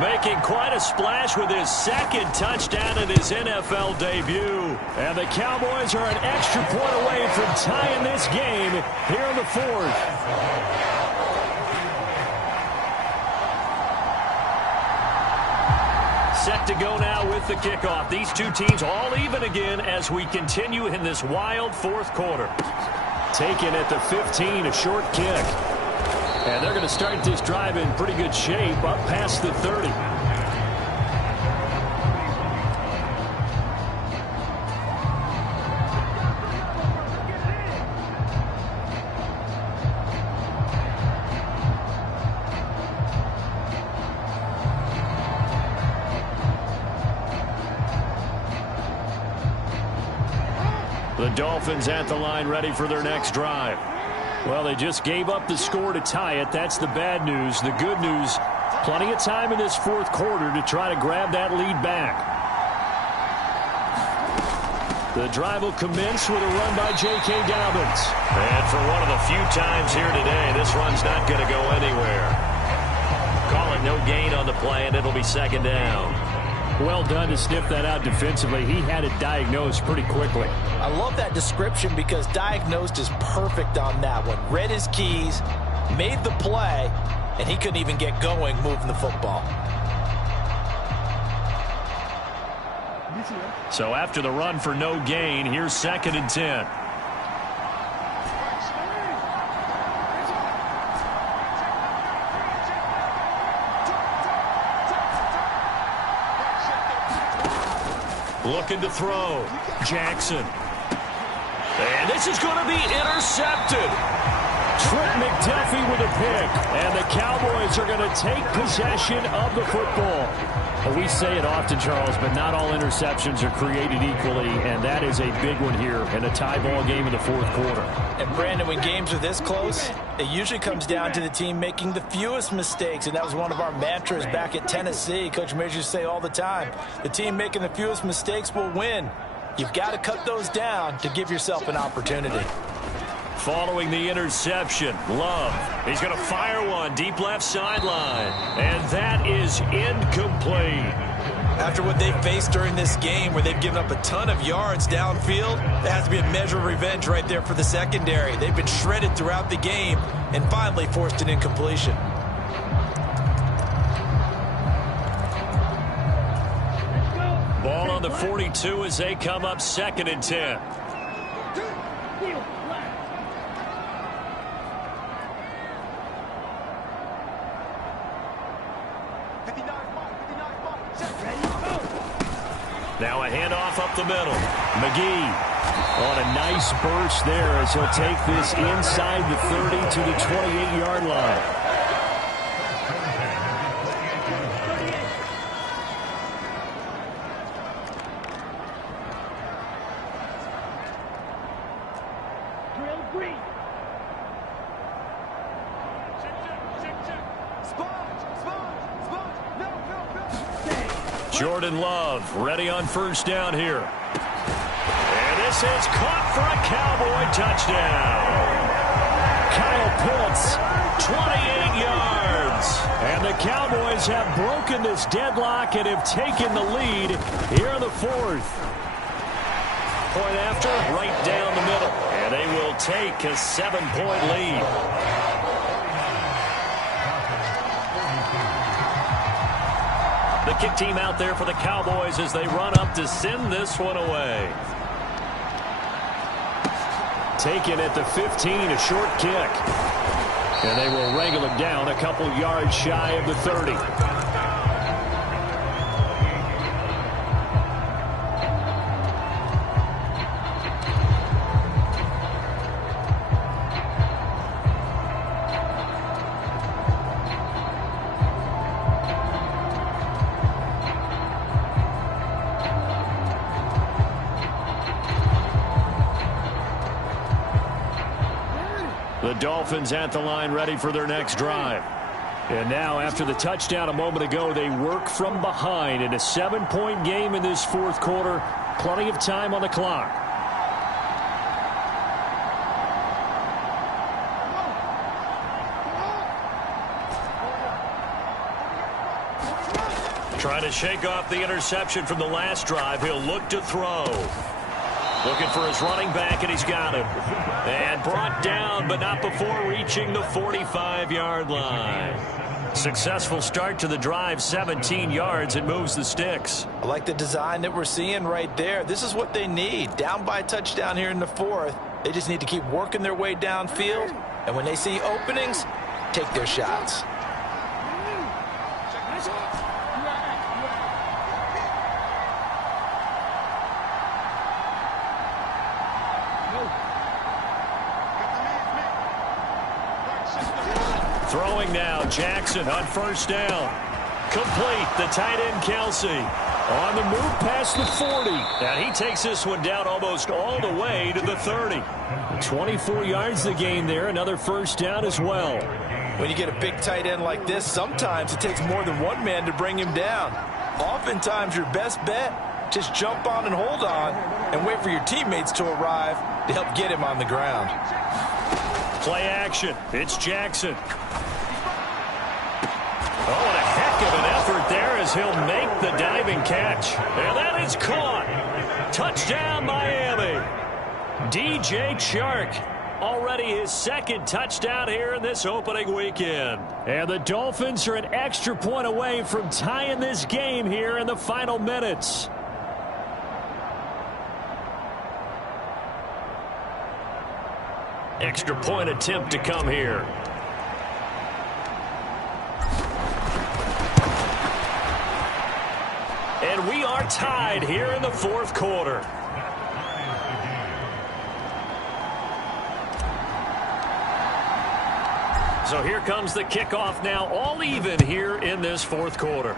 Making quite a splash with his 2nd touchdown in his NFL debut. And the Cowboys are an extra point away from tying this game here in the 4th. Set to go now with the kickoff. These two teams all even again as we continue in this wild 4th quarter. Taken at the 15, a short kick. And they're going to start this drive in pretty good shape up past the 30. The Dolphins at the line ready for their next drive. Well, they just gave up the score to tie it. That's the bad news. The good news, plenty of time in this fourth quarter to try to grab that lead back. The drive will commence with a run by J.K. Dobbins. And for one of the few times here today, this run's not going to go anywhere. Call it no gain on the play, and it'll be second down. Well done to sniff that out defensively. He had it diagnosed pretty quickly. I love that description because diagnosed is perfect on that one. Read his keys, made the play, and he couldn't even get going moving the football. So after the run for no gain, here's 2nd and 10. Looking to throw. Jackson. And this is going to be intercepted. Trent McDuffie with a pick. And the Cowboys are going to take possession of the football. We say it often, Charles, but not all interceptions are created equally, and that is a big one here in a tie ball game in the fourth quarter. And, Brandon, when games are this close, it usually comes down to the team making the fewest mistakes, and that was one of our mantras back at Tennessee. Coach Majors used to say all the time, the team making the fewest mistakes will win. You've got to cut those down to give yourself an opportunity. Following the interception, Love. He's going to fire one deep left sideline. And that is incomplete. After what they faced during this game where they've given up a ton of yards downfield, there has to be a measure of revenge right there for the secondary. They've been shredded throughout the game and finally forced an incompletion. Ball on the 42 as they come up 2nd and 10. Now a handoff up the middle. McGee on a nice burst there as he'll take this inside the 30 to the 28-yard line. Drill 3. Jordan Love ready on first down here. And this is caught for a Cowboy touchdown. Kyle Pitts, 28 yards. And the Cowboys have broken this deadlock and have taken the lead here in the fourth. Point after, right down the middle. And they will take a 7-point lead. The kick team out there for the Cowboys as they run up to send this one away. Taken at the 15, a short kick. And they will wrangle it down a couple yards shy of the 30. The Dolphins at the line ready for their next drive. And now after the touchdown a moment ago, they work from behind in a 7-point game in this fourth quarter. Plenty of time on the clock. Trying to shake off the interception from the last drive. He'll look to throw. Looking for his running back, and he's got him. And brought down, but not before reaching the 45-yard line. Successful start to the drive, 17 yards, and moves the sticks. I like the design that we're seeing right there. This is what they need. Down by a touchdown here in the fourth. They just need to keep working their way downfield. And when they see openings, take their shots. Throwing now, Jackson on first down. Complete, the tight end Kelsey. On the move past the 40. And he takes this one down almost all the way to the 30. 24 yards the gain there. Another first down as well. When you get a big tight end like this, sometimes it takes more than one man to bring him down. Oftentimes, your best bet, just jump on and hold on and wait for your teammates to arrive to help get him on the ground. Play action. It's Jackson. Oh, and a heck of an effort there as he'll make the diving catch. And that is caught. Touchdown, Miami. DJ Chark. Already his second touchdown here in this opening weekend. And the Dolphins are an extra point away from tying this game here in the final minutes. Extra point attempt to come here. And we are tied here in the fourth quarter. So here comes the kickoff now, all even here in this fourth quarter.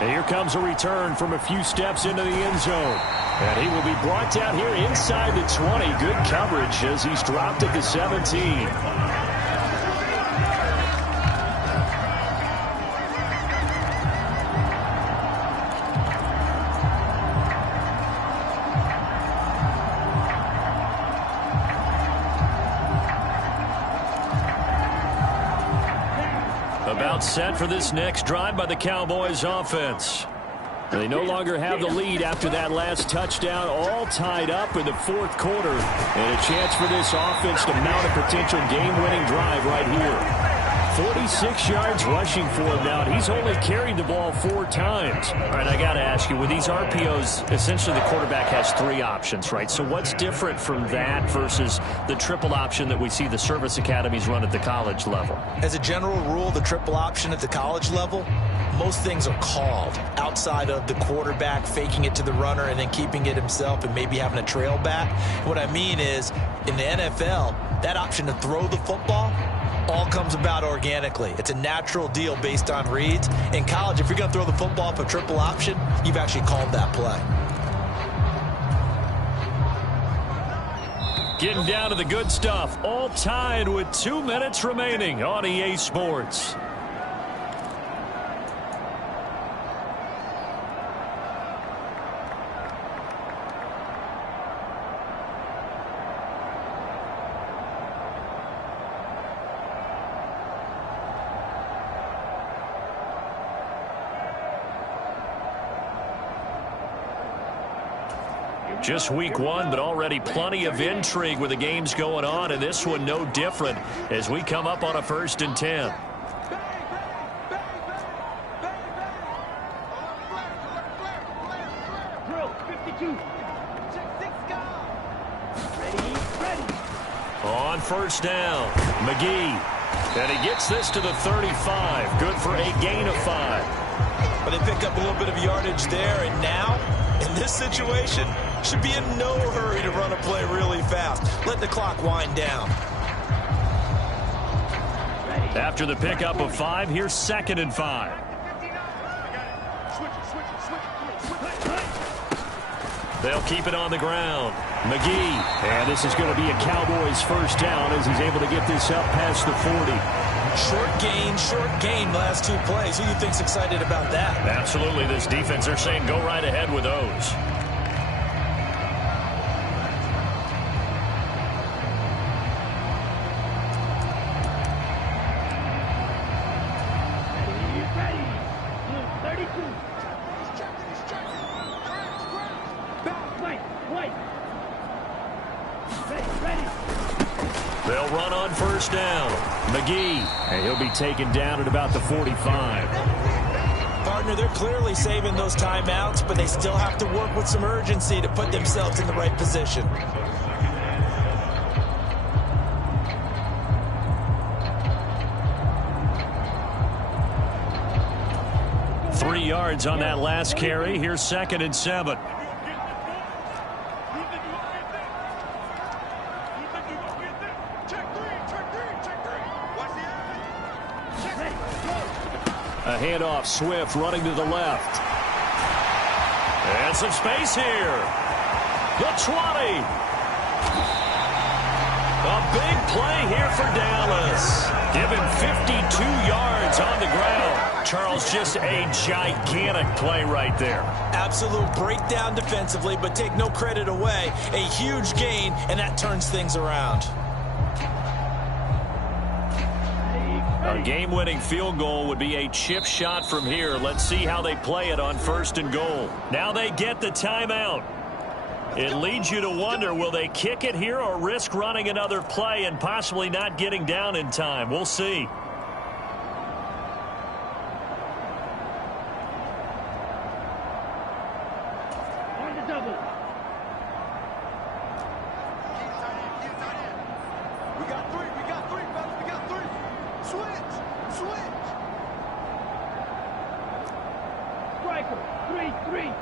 And here comes a return from a few steps into the end zone. And he will be brought down here inside the 20. Good coverage as he's dropped at the 17. About set for this next drive by the Cowboys offense. They no longer have the lead after that last touchdown, all tied up in the fourth quarter. And a chance for this offense to mount a potential game-winning drive right here. 46 yards rushing for him now. He's only carried the ball 4 times. All right, I got to ask you, with these RPOs, essentially the quarterback has 3 options, right? So what's different from that versus the triple option that we see the service academies run at the college level? As a general rule, the triple option at the college level, most things are called outside of the quarterback faking it to the runner and then keeping it himself and maybe having a trail back. What I mean is, in the NFL, that option to throw the football all comes about organically. It's a natural deal based on reads. In college, if you're going to throw the football for triple option, you've actually called that play. Getting down to the good stuff. All tied with 2 minutes remaining on EA Sports. Just week 1, but already plenty of intrigue with the games going on, and this one no different as we come up on a 1st and 10. On 1st down, McGee. And he gets this to the 35. Good for a gain of 5. But they pick up a little bit of yardage there, and now, in this situation, should be in no hurry to run a play really fast. Let the clock wind down. After the pickup of 5, here's 2nd and 5. They'll keep it on the ground. McGee. And this is going to be a Cowboys 1st down as he's able to get this up past the 40. Short gain last 2 plays. Who do you think's excited about that? Absolutely. This defense, they're saying go right ahead with those. They'll run on 1st down. McGee, and he'll be taken down at about the 45. Partner, they're clearly saving those timeouts, but they still have to work with some urgency to put themselves in the right position. Three yards on that last carry. Here's 2nd and 7. A handoff, Swift running to the left. And some space here. The 20. A big play here for Dallas. Give him 52 yards on the ground. Charles, just a gigantic play right there. Absolute breakdown defensively, but take no credit away. A huge gain, and that turns things around. A game-winning field goal would be a chip shot from here. Let's see how they play it on 1st and goal. Now they get the timeout. It leads you to wonder, will they kick it here or risk running another play and possibly not getting down in time? We'll see. On the double. We got three, fellas, we got three. Switch. Striker, 3-3.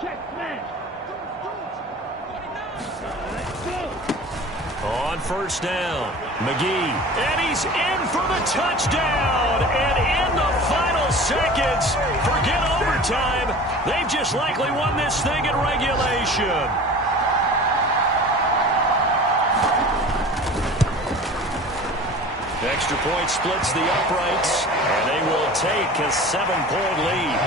Check smash. Let's go. On 1st down, McGee. And he's in for the touchdown. And in the final seconds, forget overtime. They've just likely won this thing in regulation. Extra point splits the uprights, and they will take a 7-point lead.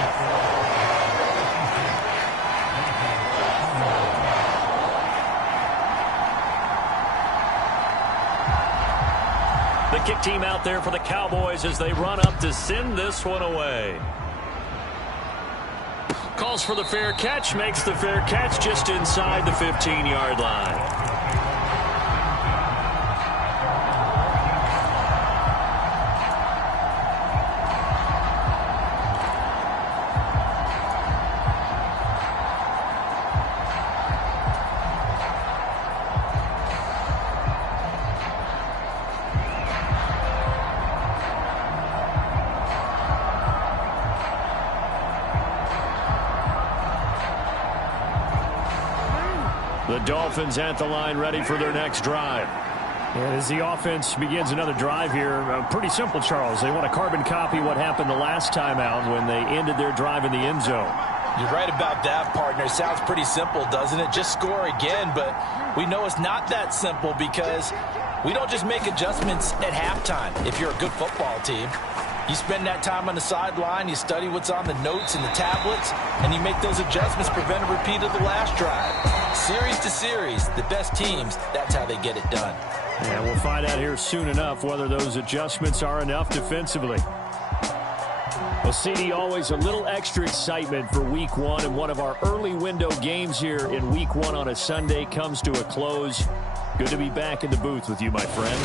The kick team out there for the Cowboys as they run up to send this one away. Calls for the fair catch, makes the fair catch just inside the 15-yard line. The Dolphins at the line, ready for their next drive. And as the offense begins another drive here, pretty simple, Charles. They want to carbon copy what happened the last time out when they ended their drive in the end zone. You're right about that, partner. Sounds pretty simple, doesn't it? Just score again, but we know it's not that simple because we don't just make adjustments at halftime if you're a good football team. You spend that time on the sideline, you study what's on the notes and the tablets, and you make those adjustments, prevent a repeat of the last drive. Series to series, the best teams, that's how they get it done. Yeah, we'll find out here soon enough whether those adjustments are enough defensively. Well, CD, always a little extra excitement for Week 1, and one of our early window games here in Week 1 on a Sunday comes to a close. Good to be back in the booth with you, my friend.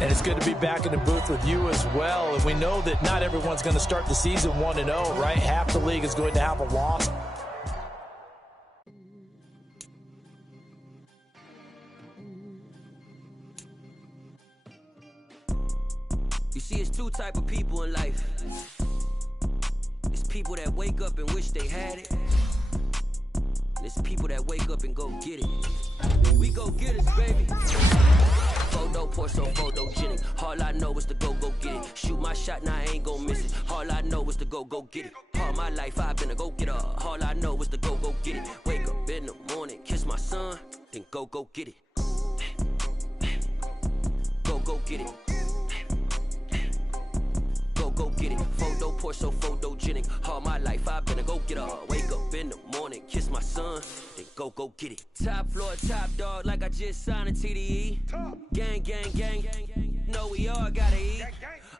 And it's good to be back in the booth with you as well. And we know that not everyone's going to start the season 1-0, right? Half the league is going to have a loss. You see, it's two type of people in life. It's people that wake up and wish they had it. And it's people that wake up and go get it. We go get it, baby. Photo, Porso, photogenic. All I know is to go get it. Shoot my shot, now I ain't gon' miss it. All I know is to go get it. All my life I've been a go-getter. All I know is to go get it. Wake up in the morning, kiss my son, then go get it. Go get it. Go get it. Photo, Porso, photogenic. All my life I've been a go-getter. Wake up in the morning, kiss my son, then go get it. Top floor, top dog, like I just signed a TDE. Gang, gang, gang, gang, gang. Know we all gotta eat.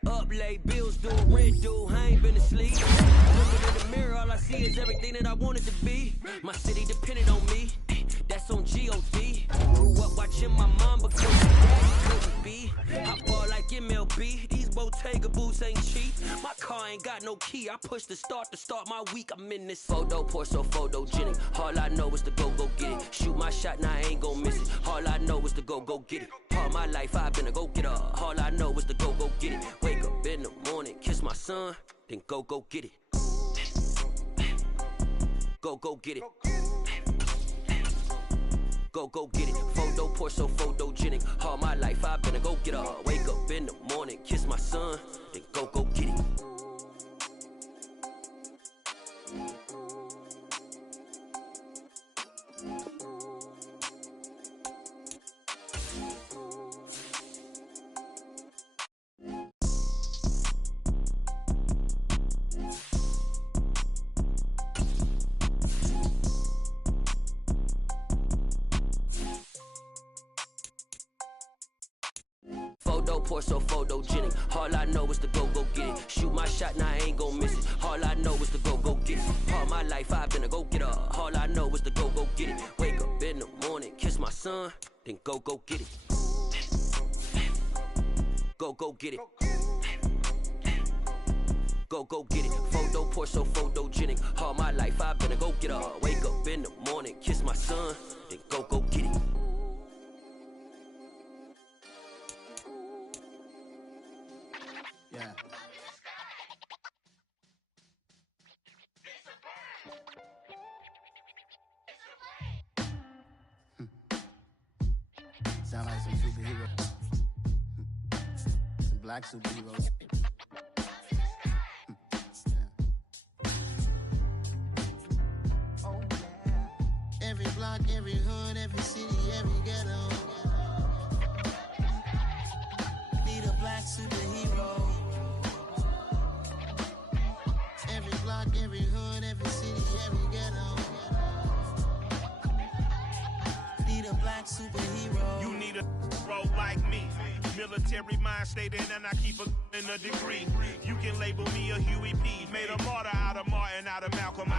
Up late, bills due, rent due, I ain't been asleep. Looking in the mirror, all I see is everything that I wanted to be. My city depended on me, that's on G.O.D. Grew up watching my mom because my daddy couldn't be. I ball like MLB, these Bottega boots ain't cheap. My car ain't got no key, I push the start to start my week. I'm in this photo, Porso, photogenic. All I know is to go get it. Shoot my shot, now I ain't gon' miss it. All I know is to go get it. All my life I've been a go-getter. All I know is to go get it. Wake up in the morning, kiss my son, then go get it. Go get it. go get it. Photo poor, so photogenic. All my life I've been a go-getter. Wake up in the morning, kiss my son, then go get it. Photo poor, so photogenic. All I know is to go get it. Shoot my shot, now I ain't gon' miss it. All I know is to go get it. All my life I've been a go-getter. All I know is to go get it. Wake up in the morning, kiss my son, then go get it. Go get it. Go get it. Photo poor, so photogenic. All my life I've been a go-getter. Wake up in the morning, kiss my son, then go get it. Yeah. Sound like some superheroes. Some black superheroes. Oh, yeah. Every block, every hood, every city, every ghetto. Need a black superhero. Every block, every hood, every city, every ghetto. Need a black superhero. You need a role like me. Military mind stated, and I keep a degree. You can label me a Huey P. Made a martyr out of Martin, out of Malcolm.